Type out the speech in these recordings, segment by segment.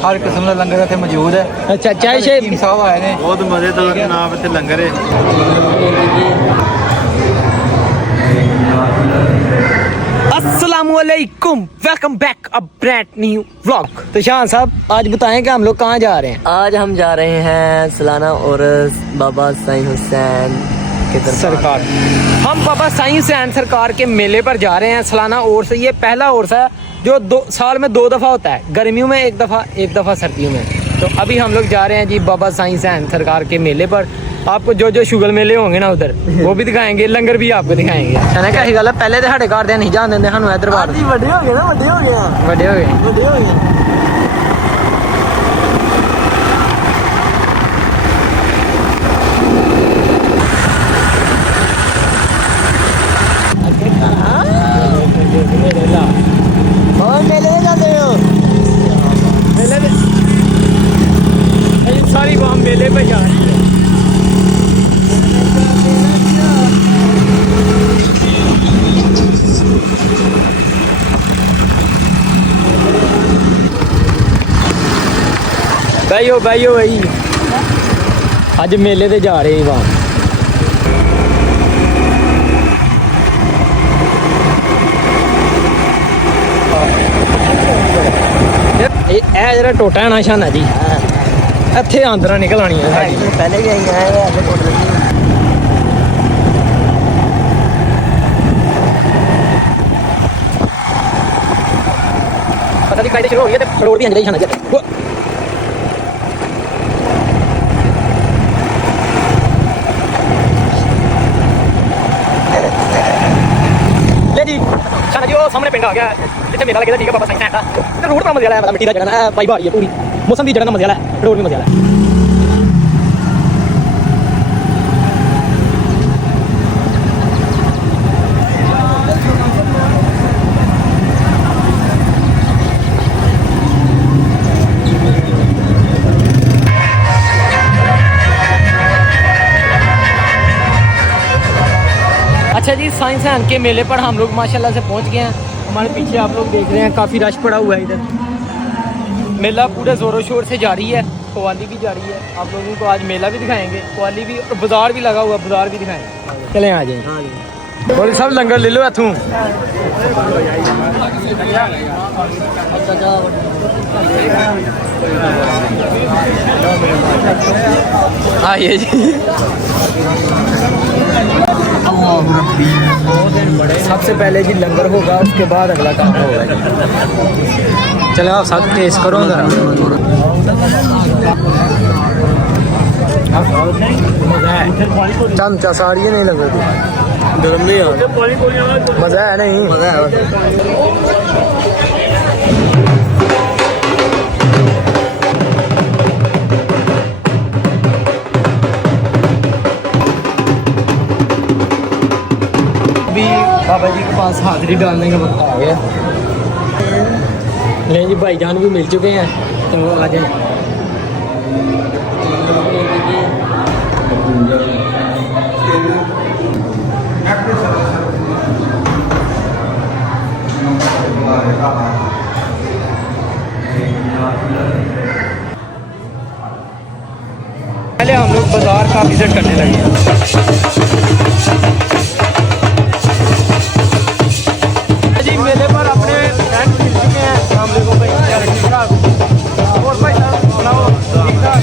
हर किस्म का लंगर इतने मौजूद है। अच्छा चाय शाय साहब आए ने बहुत मजेदार जनाब इतने लंगर है। अस्सलामुअलैकुम, welcome back a brand new vlog. तो शाह साहब आज बताएं कि हम लोग कहाँ जा रहे हैं। आज हम जा रहे हैं सलाना और बाबा साईं हुसैन के दरबार सरकार। हम बाबा साईं हुसैन सरकार के मेले पर जा रहे हैं। सालाना उर्स, ये पहला उर्स है जो साल में 2 दफ़ा होता है, गर्मियों में एक दफ़ा सर्दियों में। तो अभी हम लोग जा रहे हैं जी बाबा साईं हुसैन सरकार के मेले पर। आपको जो शुगर मेले होंगे ना उधर वो भी दिखाएंगे, लंगर भी आपको दिखाएंगे। कहने का गल है पहले तो साढ़े घर दे नहीं जान देंगे सानू दरबार। बड़े हो गए ना, बड़े हो गए, बड़े हो गए, बड़े हो गए। और मेले में जाते हो? मेले में सारी वाम मेले में जा रही है। भाइयों भाई आज मेले ते जा रहे हैं वहाँ। जरा टोटा है ना शाना जी, इत्थे आंदरा निकल आनी है साडी। पहले भी आई है अभी कोट लगी। पता नहीं कायदे शुरू हो गई है, रोड भी अंदर ही शाना जी। ले जी शाना जी वो सामने पिंड आ गया जिथे मेला लगे। ठीक है बाबा साईं हुसैन का रोड बड़ा मजा आया, मिट्टी का जगह ना भाई भारी है पूरी, मौसम भी जगह मजा आया, रोड भी मजा आया। अच्छा जी साईं हुसैन के मेले पर हम लोग माशाल्लाह से पहुंच गए हैं। हमारे पीछे आप लोग देख रहे हैं काफ़ी रश पड़ा हुआ है इधर। मेला पूरे ज़ोरों शोर से जारी है, कवाली भी जारी है। आप लोगों को आज मेला भी दिखाएंगे, कवाली भी, और बाजार भी लगा हुआ, बाजार भी दिखाएंगे। चलें आ जाएं और सब लंगर ले लो इथों। आइए जी। सबसे पहले जी लंगर होगा, उसके बाद अगला काम होगा जी। चलो आप सब टेस्ट करो जरा। चमचा साड़ी नहीं लग रही, गर्म नहीं है, मजा है नहीं, मजा है। बाबा जी के पास हाजिरी डालने का वक्त आ गया। नहीं जी भाईजान भी मिल चुके हैं, तो आ जाए। पहले हम लोग बाजार का विजिट करने लगे। मेले पर अपने फ्रेंड मिल चुके हैं हम लोगों को। और भाई साहब सुनाओ, ठीक ठाक?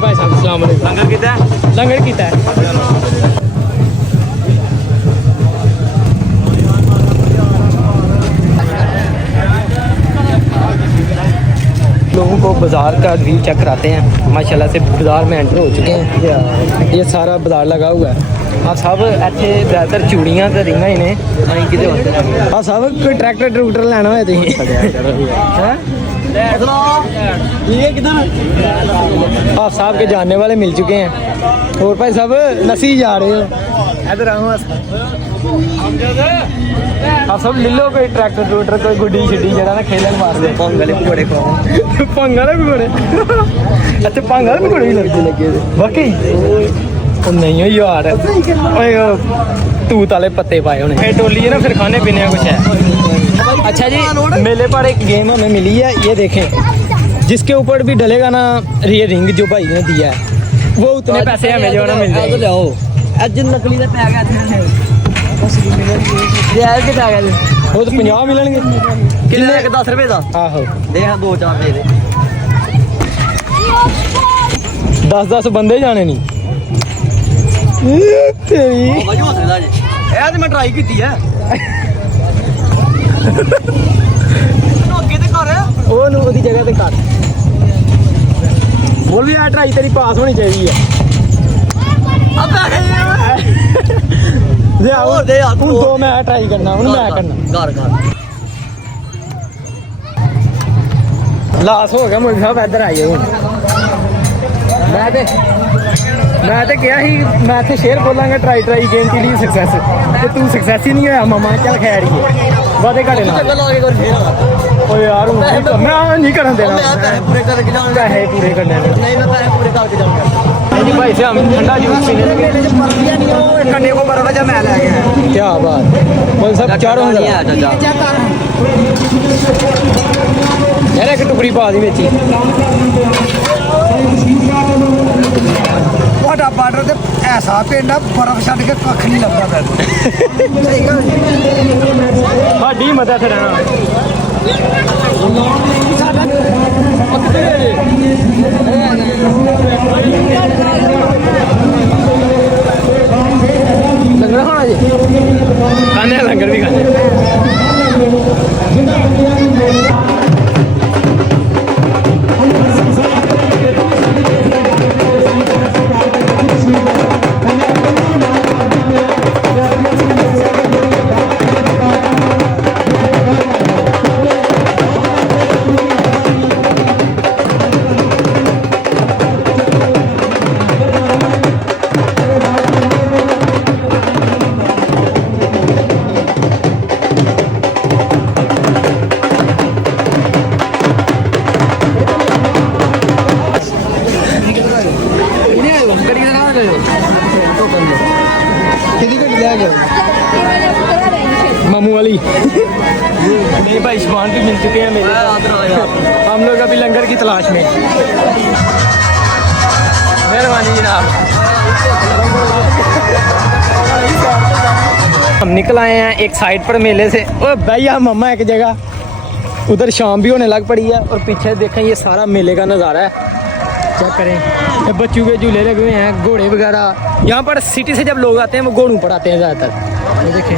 भाई साहब अस्सलाम वालेकुम। लंगर कितना है? लंगर कितना है? लोगों को बाज़ार का व्यू चेक कराते हैं। माशाल्लाह से बाज़ार में एंटर हो चुके हैं। ये सारा बाज़ार लगा हुआ है। हाँ साहब इतने ज़्यादातर चूड़ियाँ तो रिंगा ही ने। हाँ साहब कोई ट्रैक्टर ट्रूक्टर लेना है तुम आप साहब के जानने वाले मिल चुके हैं। और भाई साहब नसी जा रहे हो इधर आओ। आप सब ले लो कोई ट्रैक्टर ट्रूक्टर, कोई गुड्डी शिड्डी जरा ना खेलन मार दे। पंगले पकौड़े खाओ। पंगाले पकौड़े, अच्छा पंगाले पकौड़े भी लगे वाकई। नहीं हो यार, तूत वाले पत्ते पाए उन्हें फिर टोली है ना फिर खाने पीने का कुछ है। अच्छा जी मेले पर एक गेम हमें मिली है ये देखें जिसके ऊपर भी डलेगा ना ये रिंग जो भाई ने दिया है वो उतने पैसे हमें जो है ना मिल जाएंगे। ਅੱਜ ਨਕਲੀ ਦਾ ਪੈ ਗਿਆ ਇੱਥੇ ਬਸ ਰਿਆਲ ਕੇ ਪੈ ਗਿਆ वो तो 50 मिलणगे ਕਿੰਨੇ ਇੱਕ 10 ਰੁਪਏ ਦਾ आहो ਦੇ ਆ 2-4 ਦੇ ਦੇ 10-10 बंदे जाने नहीं तेरी ਭਾਈ ਹੋ ਸਕਦਾ ਜੀ ਇਹ ਤੇ ਮੈਂ ਟਰਾਈ ਕੀਤੀ ਹੈ ਅੱਗੇ ਤੇ ਕਰ ਉਹਨੂੰ ਉਹਦੀ ਜਗ੍ਹਾ ਤੇ ਕਰ ਬੋਲ ਵੀ ਆ ਟਰਾਈ ਤੇਰੀ ਪਾਸ ਹੋਣੀ ਚਾਹੀਦੀ ਹੈ ਆ ਪੈ ਗਏ ਜੇ ਹੋਰ ਦੇ ਯਾਰ, ਹੁਣ ਦੋ ਮੈਂ ਟਰਾਈ ਕਰਨਾ ਹੁਣ ਮੈਂ ਕਰਨਾ ਕਰ ਲਾਸ ਹੋ ਗਿਆ ਮੁੰਡੇ ਸਾਹਿਬ ਇੱਧਰ ਆਈਏ ਹੁਣ ਮੈਂ ਤੇ ਕਿਹਾ ਸੀ ਮੈਂ ਇੱਥੇ ਸ਼ੇਅਰ ਬੋਲਾਂਗਾ ਟਰਾਈ ਗੇਮ ਦੀ ਲਈ ਸਕਸੈਸ ਤੇ ਤੂੰ ਸਕਸੈਸ ਹੀ ਨਹੀਂ ਹੋਇਆ ਮਾਮਾ ਚੱਲ ਖੈਰ ਹੀ ਵਾਦੇ ਘਾਟੇ ਨਾਲ ਚੱਲ ਲਾ ਕੇ ਕਰ ਫੇਰ ਓਏ ਯਾਰ ਹੁਣ ਕੀ ਕਰਨਾ? ਮੈਂ ਨਹੀਂ ਕਰਨ ਦੇਣਾ ਮੈਂ ਪੈਸੇ ਪੂਰੇ ਕਰਕੇ ਜਾਣਾ ਪੈਸੇ ਪੂਰੇ ਕਰਨੇ ਨੇ नहीं मैं पैसे पूरे करके जाऊंगा जी भाई से हम ठंडा जूस पीने लगे कन्ने को बर्फ जब मैं ले गया क्या बात बोल सब चारों नहीं है चाचा यार एक टुकड़ी पा दी बेची ਤੁਹਾਡਾ ਬਾਰਡਰ ਤੇ ਐਸਾ ਪਿੰਡ ਆ ਬਰਫ਼ ਛੱਡ ਕੇ ਕੱਖ ਨਹੀਂ ਲੱਭਦਾ ਮੈਨੂੰ ਸਹੀ ਗੱਲ ਸਾਡੀ ਮਦਦ ਰਹਿਣਾ लंगर खाना जी खाने लंगर भी खाने मामू वाली नहीं भाई सामान भी मिल चुके हैं मेरे हम लोग अभी लंगर की तलाश में मेहरबानी जनाब हम निकल आए हैं एक साइड पर मेले से ओ भैया मम्मा एक जगह उधर शाम भी होने लग पड़ी है और पीछे देखें ये सारा मेले का नज़ारा है चेक करें ये बच्चों के झूले लगे हुए हैं घोड़े वगैरह यहाँ पर सिटी से जब लोग आते हैं वो घोड़ों पर आते हैं ज़्यादातर ये देखें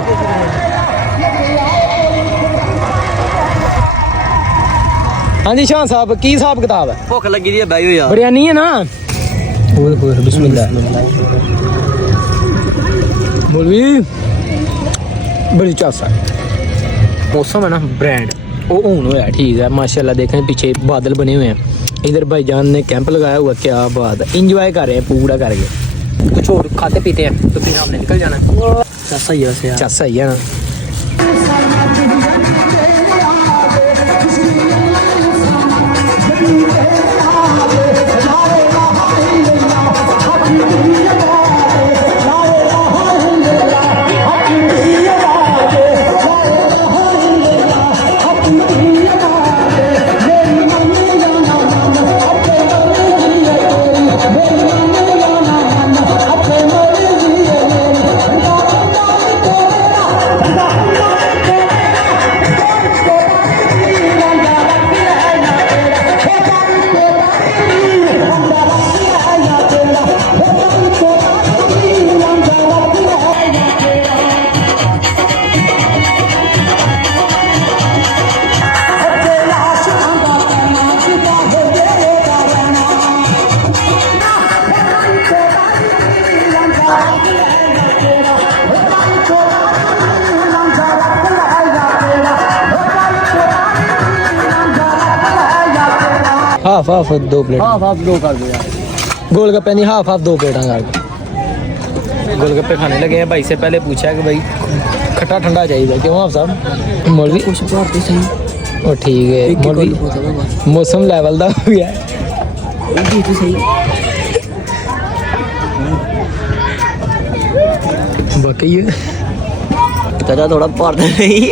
हाँ जी शाह साहब की हिसाब किताब है भुख लगी दी है बैठो यार बिरयानी है ना बिस्मिल्लाह बोलवी बड़ी चासा मौसम है ना ब्रांड वो ऊन हुआ ठीक है माशाल्लाह देखें पीछे बादल बने हुए हैं इधर भाईजान ने कैंप लगाया हुआ क्या बात है इंजॉय कर रहे हैं पूरा करके कुछ और खाते पीते हैं तो फिर हमने निकल जाना चासा ही है चासा ही है ना हाफ दो प्लेट हाफ दो कर दो यार गोलगप्पे नहीं हाफ दो प्लेटा कर दो गोलगप्पे खाने लगे हैं भाई से पहले पूछा कि भाई खट्टा ठंडा चाहिए क्यों आप साहब मौलवी कुछ भारती सही और ठीक है मौलवी मौसम लेवल दा हो गया तो सही बाकी चाचा थोड़ा पार दे नहीं।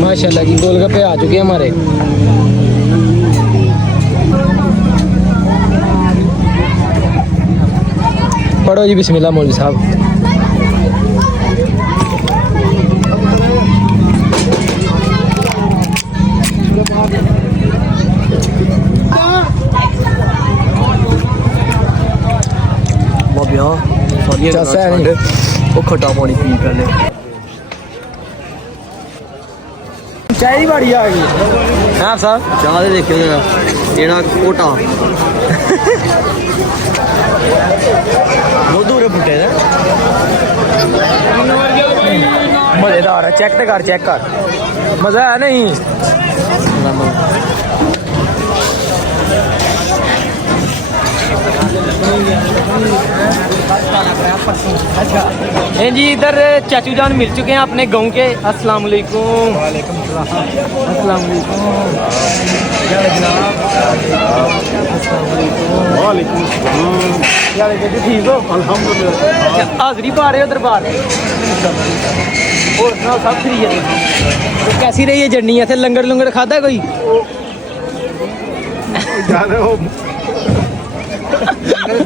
माशाल्लाह जी गोलगप्पे आ चुके हैं हमारे। पढ़ो जी बिस्मिल्लाह मौलवी साहब। बाबिया सारी चाचा है। वो खट्टा पानी पी पहले। चाय की बाड़ी आ गई हाँ साहब। चाह दे देखे एड़ा कोटा बहुत दूर है बुट्टे से। मजेदार है चेक तो कर चेक कर मजा है नहीं। हैं जी इधर चाचू जान मिल चुके हैं अपने गांव के। अस्सलाम वालेकुम। अस्सलाम वालेकुम। वालेकुम सलाम। क्या हाल है ठीक हो? अल्हम्दुलिल्लाह। हाजरी पा रहे हो दरबार और सुनाओ सब फ्री है? तो कैसी रही है जर्नी? ऐसे लंगर लुंगर खादा कोई?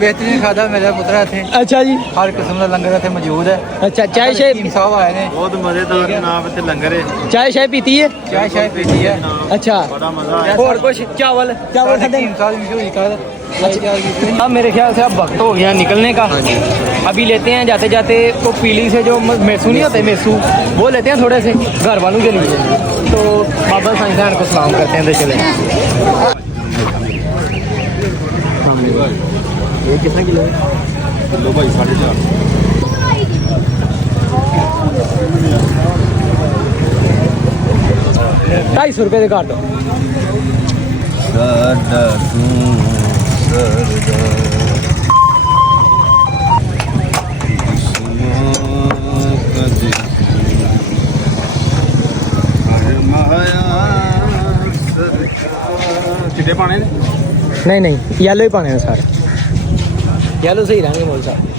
बेहतरीन खादा मेरे पुत्रा थे। अच्छा जी हर किस्म का लंगर इतने मौजूद है। अच्छा चाय शाय साहब आए ने बहुत मजेदार जनाब इतने लंगर है। चाय शाय पीती है? चाय शाय पीती है। अच्छा बड़ा मजा आया। और कुछ चावल चावल खाते हैं? साल मशहूरी का अब मेरे ख्याल से अब वक्त हो गया निकलने का। अभी लेते हैं जाते जाते वो पीली से जो मेसू नहीं होते मेसू वो लेते हैं थोड़े से घर वालों के लिए। तो बाबा साइंसदान को सलाम करते हैं तो चले। ये कितना किलो है? किलो भाई 4.5। 250 रुपये के काटो। चिट्टे पाने नहीं नहीं येलो ही पाने हैं सारे। येलो सही रहेंगे मोल साहब।